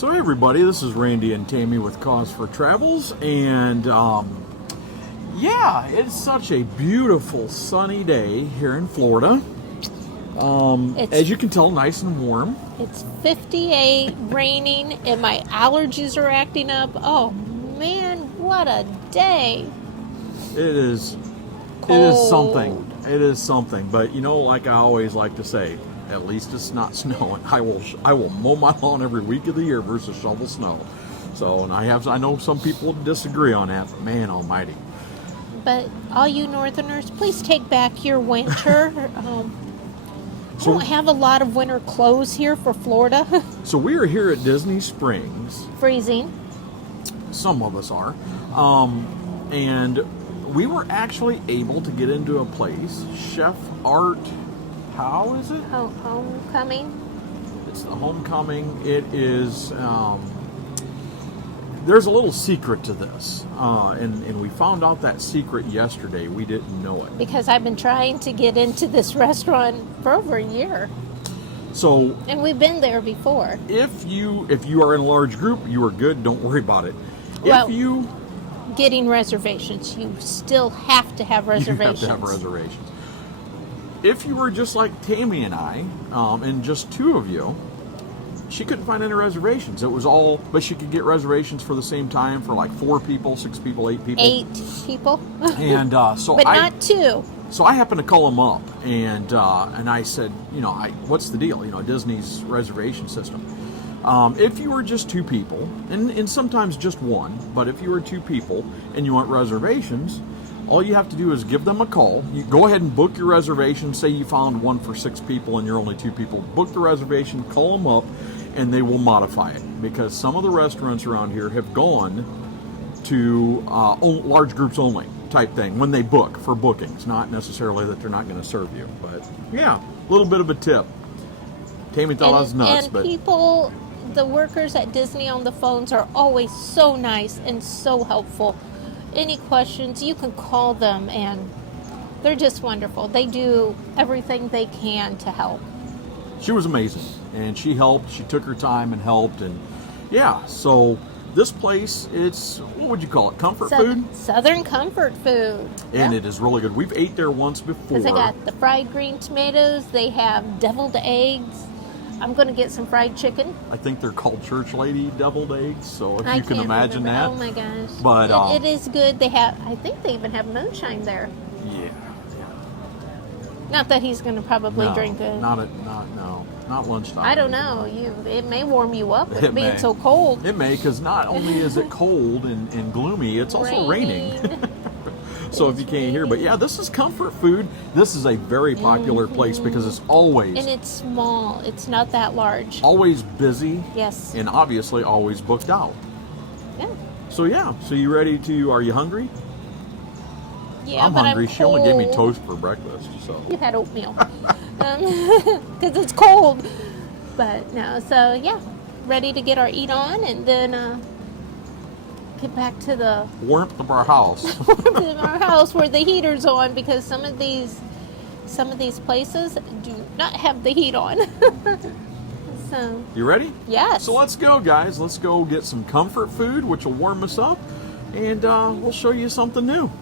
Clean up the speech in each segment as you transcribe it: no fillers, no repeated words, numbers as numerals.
So hey everybody, this is Randy and Tammy with Cause for Travels, and yeah, it's such a beautiful sunny day here in Florida. As you can tell, nice and warm. It's 58, raining, and my allergies are acting up. Oh man, what a day! It is. Cold. It is something. It is something. But you know, like I always like to say, at least it's not snowing. I will mow my lawn every week of the year versus shovel snow. So, and I know some people disagree on that, but man almighty. But all you northerners, please take back your winter. We don't have a lot of winter clothes here for Florida. So we are here at Disney Springs. Freezing. Some of us are. And we were actually able to get into a place, Chef Art, how is it? Homecoming. It's the Homecoming. It is, there's a little secret to this. And we found out that secret yesterday. We didn't know it. Because I've been trying to get into this restaurant for over a year. So, and we've been there before. If you are in a large group, you are good. Don't worry about it. Getting reservations, you still have to have reservations. You have to have reservations. If you were just like Tammy and I, and just two of you, she couldn't find any reservations. It was all, but she could get reservations for the same time for like 4 people, 6 people, 8 people. 8 people. And so but not 2. So I happened to call them up, and I said, what's the deal? Disney's reservation system. If you were just 2 people, and sometimes just 1, but if you were 2 people and you want reservations, all you have to do is give them a call. You go ahead and book your reservation. Say you found one for 6 people and you're only 2 people. Book the reservation, call them up, and they will modify it. Because some of the restaurants around here have gone to large groups only type thing when they book for bookings. Not necessarily that they're not going to serve you, but yeah, a little bit of a tip. Tammy thought I was nuts, and but people, the workers at Disney on the phones are always so nice and so helpful. Any questions, you can call them, and they're just wonderful. They do everything they can to help. She was amazing, and she helped. She took her time and helped, and yeah, so this place, it's, what would you call it, comfort food? Southern comfort food. And it is really good. We've ate there once before. Because they got the fried green tomatoes, they have deviled eggs. I'm going to get some fried chicken. I think they're called Church Lady deviled eggs, so if you can can't imagine remember. that. Oh my gosh. But it is good. They have, I think they even have moonshine there. Yeah. Not that he's going to probably drink it. Not lunchtime. I don't know. It may warm you up with it being so cold. It may, because not only is it cold and gloomy, it's also raining. So if you can't hear, but yeah, this is comfort food. This is a very popular place because it's always... And it's small. It's not that large. Always busy. Yes. And obviously always booked out. Yeah. So you ready to, are you hungry? Yeah, I'm hungry. She only gave me toast for breakfast, so... You had oatmeal. Because it's cold. But no, so yeah. Ready to get our eat on and then... get back to the warmth of our house. to our house where the heater's on, because some of these places do not have the heat on. So you ready? Yes. So let's go, guys. Let's go get some comfort food, which will warm us up, and we'll show you something new.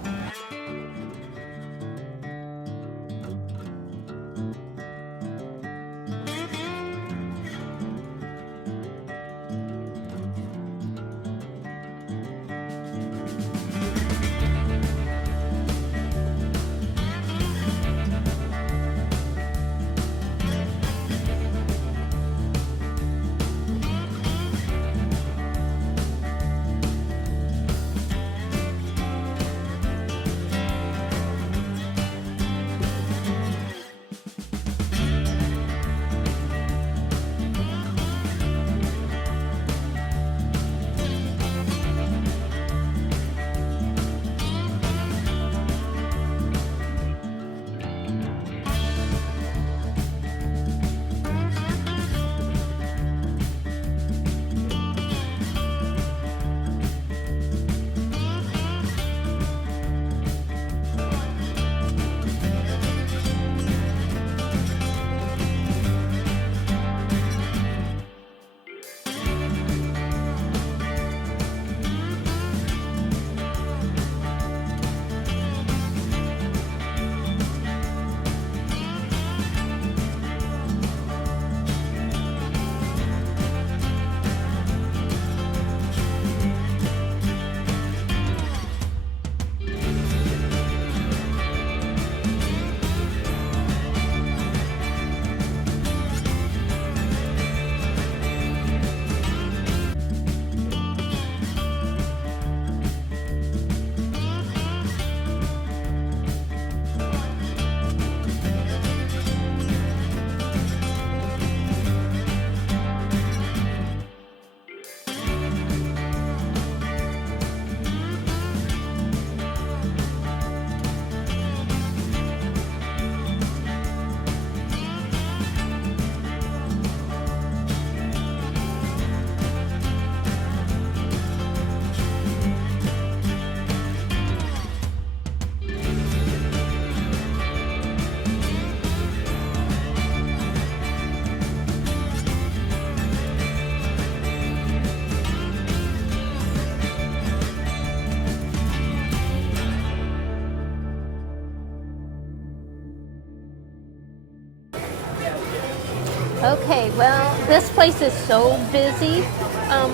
Okay, well, this place is so busy.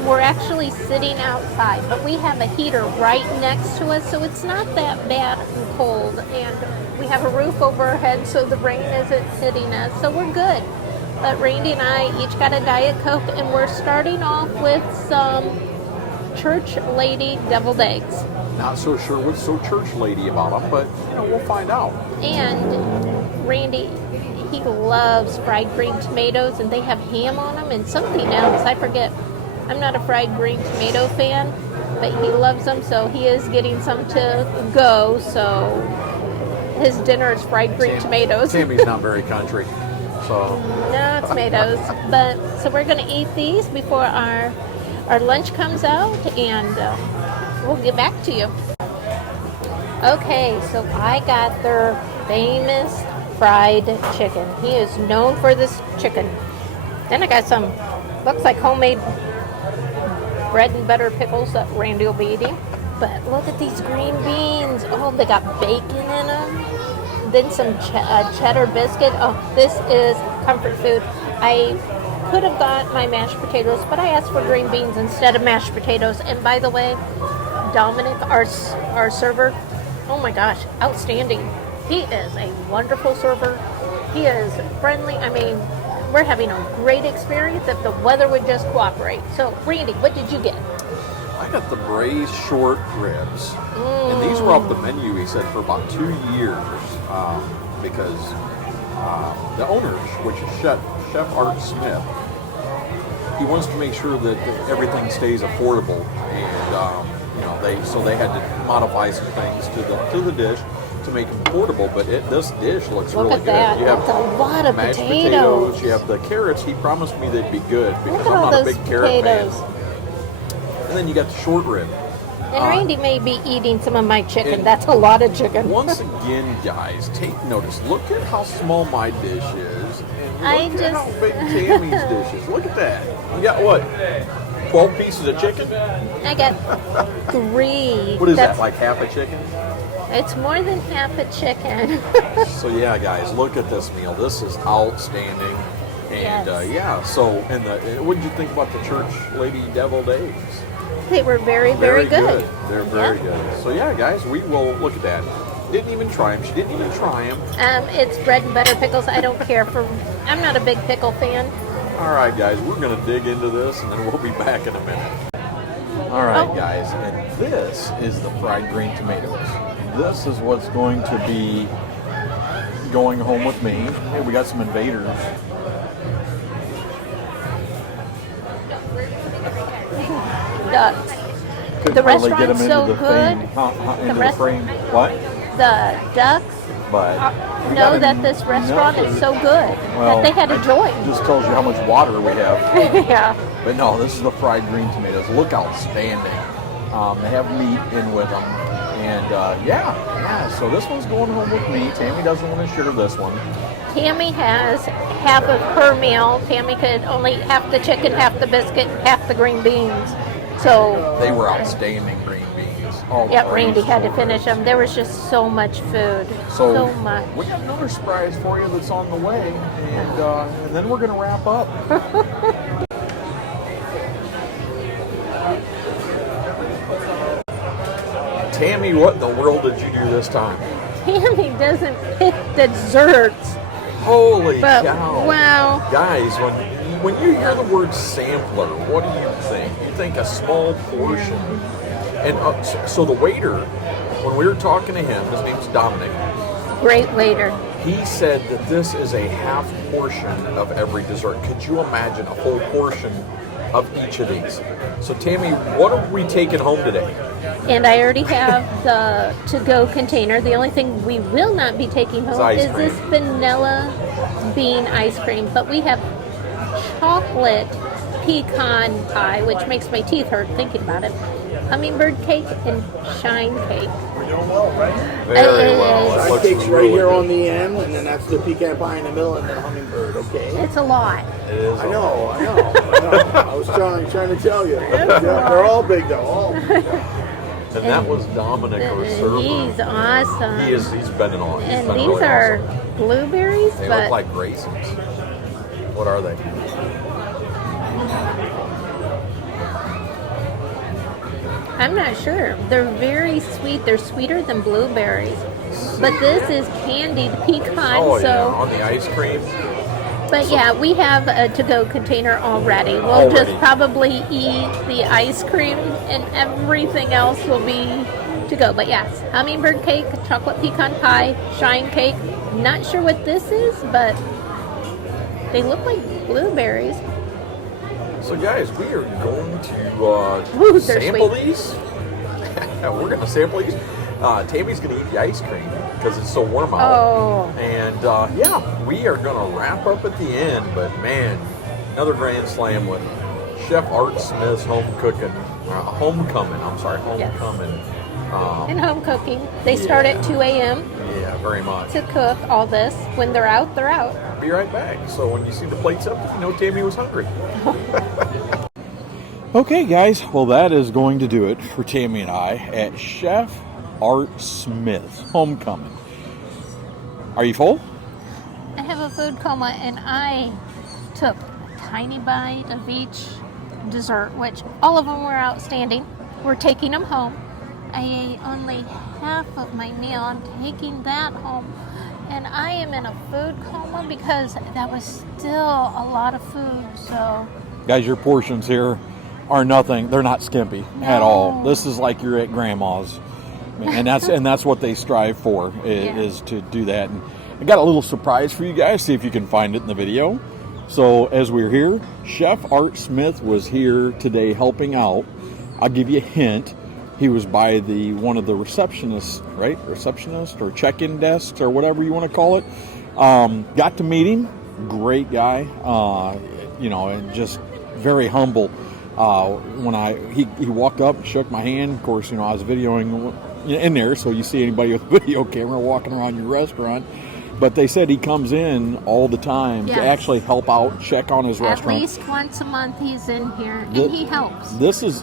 We're actually sitting outside, but we have a heater right next to us, so it's not that bad and cold. And we have a roof over our head, so the rain isn't hitting us, so we're good. But Randy and I each got a Diet Coke, and we're starting off with some Church Lady deviled eggs. Not so sure what's so church lady about them, but we'll find out. And Randy, he loves fried green tomatoes, and they have ham on them and something else. I forget. I'm not a fried green tomato fan, but he loves them, so he is getting some to go. So his dinner is fried green tomatoes. Tammy's not very country, so no tomatoes. But so we're going to eat these before our lunch comes out, and we'll get back to you. Okay, so I got their famous fried chicken. He is known for this chicken. Then I got some, looks like homemade bread and butter pickles that Randy will be eating. But look at these green beans. Oh, they got bacon in them. Then some cheddar biscuit. Oh, this is comfort food. I could have got my mashed potatoes, but I asked for green beans instead of mashed potatoes. And by the way, Dominic, our server, oh my gosh, outstanding. He is a wonderful server. He is friendly. I mean, we're having a great experience if the weather would just cooperate. So, Randy, what did you get? I got the braised short ribs, and these were off the menu, he said, for about 2 years, because the owner, which is Chef Art Smith, he wants to make sure that everything stays affordable, and they had to modify some things to the dish to make them affordable. But this dish looks Look really at that. good. You have That's a lot of mashed potatoes. You have the carrots. He promised me they'd be good because Look at all I'm not a those big carrot fan. potatoes. And then you got the short rib. And Randy may be eating some of my chicken. and That's a lot of chicken. Once again, guys, take notice. Look at how small my dish is, and I look at just- how big Tammy's dish is. Look at that. You got what? 12 pieces of chicken? I got 3. What is that, like half a chicken? It's more than half a chicken. So yeah, guys, look at this meal. This is outstanding. And Yes. what did you think about the Church Lady deviled eggs? They were very, very good. They're very good. So yeah, guys, we will look at that. Didn't even try them. She didn't even try them. It's bread and butter pickles. I don't care for. I'm not a big pickle fan. All right, guys, we're going to dig into this, and then we'll be back in a minute. All right, guys, and this is the fried green tomatoes. This is what's going to be going home with me. Hey, we got some invaders. The restaurant's so good. The frame. What? The ducks But know that this restaurant is so good that they had to join. Just tells you how much water we have. Yeah. But no, this is the fried green tomatoes. Look outstanding. They have meat in with them. And so this one's going home with me. Tammy doesn't want to share this one. Tammy has half of her meal. Tammy could only eat half the chicken, half the biscuit, half the green beans. So They were outstanding green beans. yeah, Randy had to finish them. There was just so much food. So much. We got another surprise for you that's on the way. And then we're going to wrap up. Tammy, what in the world did you do this time? Tammy doesn't pick desserts. Holy But, cow. wow. Guys, when you hear the word sampler, what do you think? You think a small portion. And so the waiter, when we were talking to him, his name's Dominic, Great waiter. he said that this is a half portion of every dessert. Could you imagine a whole portion of each of these? So Tammy, what are we taking home today? And I already have the to-go container. The only thing we will not be taking home ice is cream. this vanilla bean ice cream. But we have chocolate pecan pie, which makes my teeth hurt thinking about it. Hummingbird cake and shine cake. We're doing well, right? Very well. That Shine looks cake's right really here good. on the end, and then that's the pecan pie in the middle, and then hummingbird. Okay. It's a lot. It is. I know. I was trying to tell you. Yeah, they're all big though. All. And that was Dominic, our server. He's awesome. He's been an awesome. And these are blueberries, They but look like raisins. What are they? I'm not sure. They're very sweet. They're sweeter than blueberries. But this is candied pecan. Oh, so, yeah, on the ice cream. But yeah, we have a to-go container already. We'll just probably eat the ice cream and everything else will be to go. But yes, hummingbird cake, chocolate pecan pie, shine cake. Not sure what this is, but they look like blueberries. So guys, we are going to sample these. We're going to sample these. Tammy's going to eat the ice cream because it's so warm out. Oh. And yeah, we are going to wrap up at the end. But man, another grand slam with Chef Art Smiths Homecomin. Homecomin. And home cooking. They start at 2 a.m. Yeah, very much. to cook all this. When they're out, they're out. Be right back. So when you see the plates up, you know Tammy was hungry. Okay, guys. Well, that is going to do it for Tammy and I at Chef Art Smiths Homecomin. Are you full? I have a food coma, and I took a tiny bite of each dessert, which all of them were outstanding. We're taking them home. I ate only half of my meal. I'm taking that home. And I am in a food coma because that was still a lot of food. So, guys, your portions here are nothing. They're not skimpy at all. This is like you're at grandma's. And that's what they strive for is to do that. And I got a little surprise for you guys. See if you can find it in the video. So as we're here, Chef Art Smith was here today helping out. I'll give you a hint. He was by one of the receptionists, right? Receptionist or check-in desks or whatever you want to call it. Got to meet him. Great guy. And just very humble. When he walked up and shook my hand. Of course, I was videoing in there, so you see anybody with a video camera walking around your restaurant. But they said he comes in all the time to actually help out, check on his restaurant. At least once a month he's in here, and he helps. This is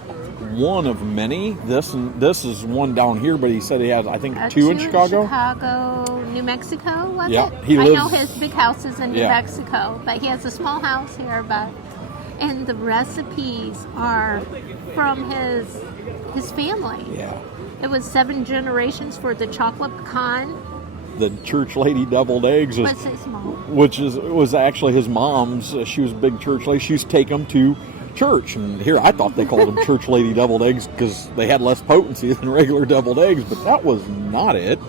one of many. This is one down here, but he said he has, I think, two in Chicago. Chicago, New Mexico, was it? I know his big house is in New Mexico, but he has a small house here. And the recipes are from his family. Yeah. It was 7 generations for the chocolate pecan. The church lady deviled eggs was his mom. was actually his mom's. She was a big church lady. She used to take them to church, and here I thought they called them church lady deviled eggs because they had less potency than regular deviled eggs, but that was not it.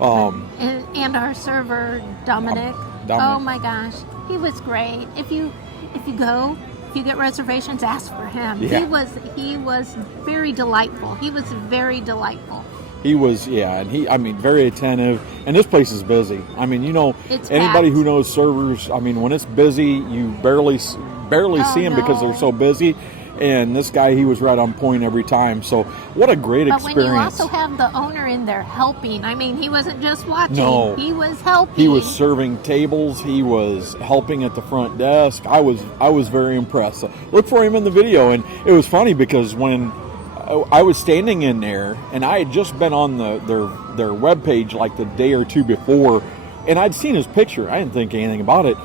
And our server Dominic. Oh my gosh, he was great. If you get reservations, ask for him. Yeah. He was very delightful. He was very delightful. He was, and very attentive. And this place is busy. It's anybody packed. who knows servers, when it's busy, you barely see them because they're so busy. And this guy, he was right on point every time. So what a great experience. But when you also have the owner in there helping, he wasn't just watching. No. He was helping. He was serving tables. He was helping at the front desk. I was very impressed. So look for him in the video. And it was funny because when I was standing in there, and I had just been on their webpage like the day or two before, and I'd seen his picture. I didn't think anything about it.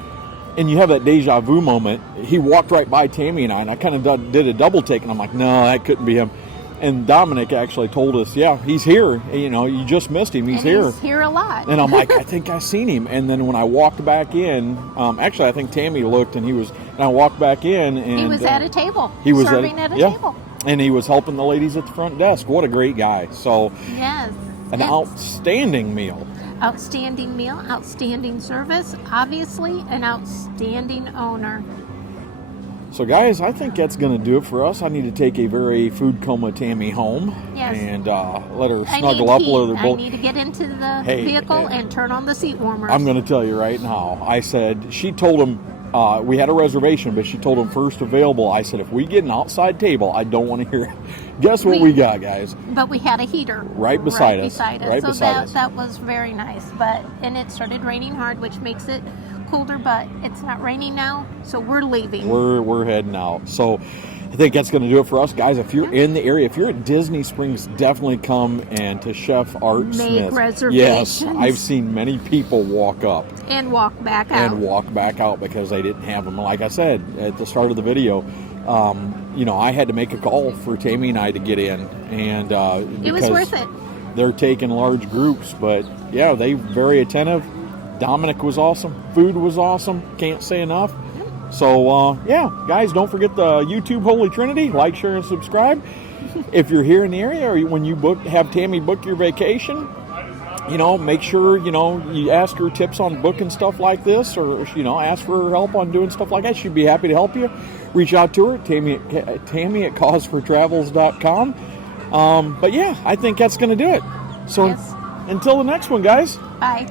And you have that deja vu moment. He walked right by Tammy and I kind of did a double take, and I'm like, no, that couldn't be him. And Dominic actually told us, yeah, he's here. You just missed him. He's here. He's here a lot. And I'm like, I think I seen him. And then when I walked back in, actually, I think Tammy looked, and I walked back in, and he was at a table. He was serving at a table. And he was helping the ladies at the front desk. What a great guy. So, yes, an outstanding meal. Outstanding meal, outstanding service, obviously an outstanding owner. So guys, I think that's going to do it for us. I need to take a very food coma Tammy home and let her snuggle up. I need to get into the vehicle and turn on the seat warmers. I'm going to tell you right now. I said, she told him, we had a reservation, but she told him first available. I said, if we get an outside table, I don't want to hear it. Guess what we got, guys? But we had a heater right beside us. That was very nice. And it started raining hard, which makes it colder, but it's not raining now, so we're leaving. We're heading out. So I think that's going to do it for us, guys. If you're in the area, if you're at Disney Springs, definitely come and to Chef Art Make Smith. reservations. Yes, I've seen many people walk up And walk back out. and walk back out because they didn't have them. Like I said at the start of the video, I had to make a call for Tammy and I to get in, and It was worth it. They're taking large groups, but yeah, they very attentive. Dominic was awesome. Food was awesome. Can't say enough. So, guys, don't forget the YouTube Holy Trinity. Like, share, and subscribe. If you're here in the area or when you have Tammy book your vacation, make sure, you ask her tips on booking stuff like this, or, ask for her help on doing stuff like that. She'd be happy to help you. Reach out to her, Tammy at causefortravels.com. I think that's going to do it. So Yes. until the next one, guys. Bye.